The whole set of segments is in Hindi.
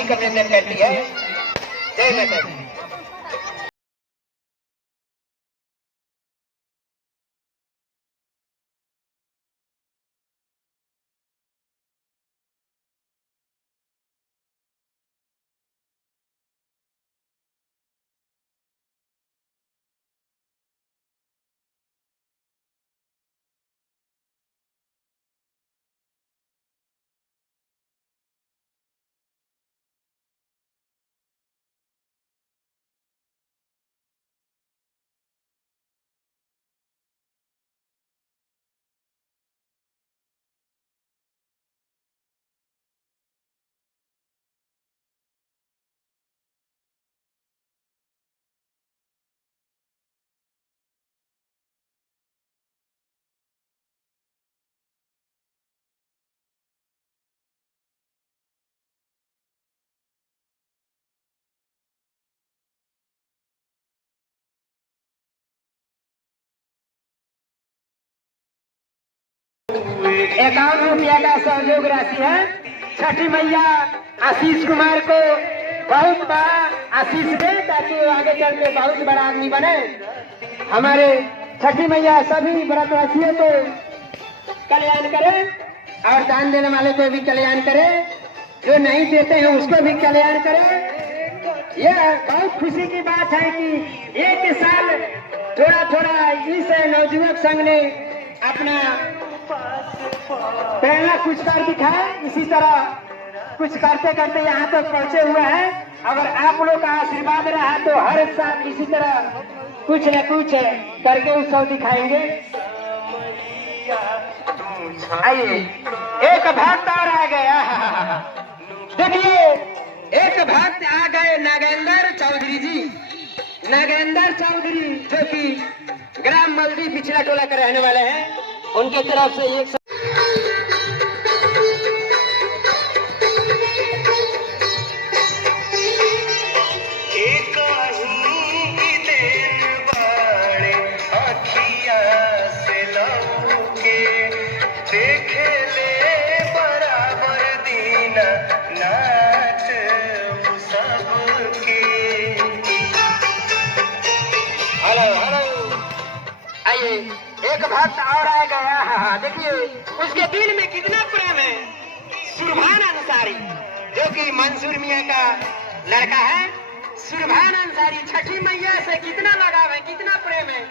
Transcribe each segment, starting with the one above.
हार्दिक अभिनंदन करती है। जय माता दी। ₹51 का सहयोग राशि है। छठी मैया आशीष कुमार को बहुत बड़ा आशीष दे ताकि वो आगे चल के बहुत बड़ा आदमी बने। हमारे छठी मैया सभी व्रतवासियों को कल्याण करे और दान देने वाले को भी कल्याण करे, जो नहीं देते हैं उसको भी कल्याण करे। यह बहुत खुशी की बात है कि एक साल थोड़ा थोड़ा इस नवयुवक संघ ने अपना पहला कुछ कर दिखाया, इसी तरह कुछ करते करते यहाँ तक पहुँचे हुए हैं। अगर आप लोग का आशीर्वाद रहा तो हर साल इसी तरह कुछ न कुछ करके उत्सव दिखाएंगे। आइए, एक भक्त और आ गया। देखिए, एक भक्त आ गए, नागेंद्र चौधरी जी। नागेंद्र चौधरी जो कि ग्राम मल्दी पिछला टोला के रहने वाले हैं, उनके तरफ से एक एक भक्त और आ गया। देखिए उसके दिल में कितना प्रेम है। सुरभान अंसारी जो कि मंसूर मियाँ का लड़का है। सुरभान अंसारी छठी मैया से कितना लगाव है, कितना प्रेम है,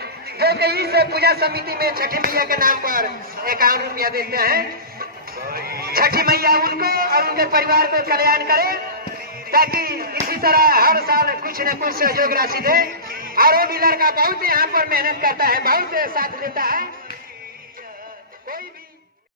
जो कि इस पूजा समिति में छठी मैया के नाम पर ₹51 देते हैं। छठी मैया उनको और उनके परिवार को कल्याण करे ताकि इसी तरह हर साल कुछ न कुछ सहयोग राशि दे। और वो भी लड़का बहुत यहाँ पर मेहनत करता है, बहुत साथ देता है।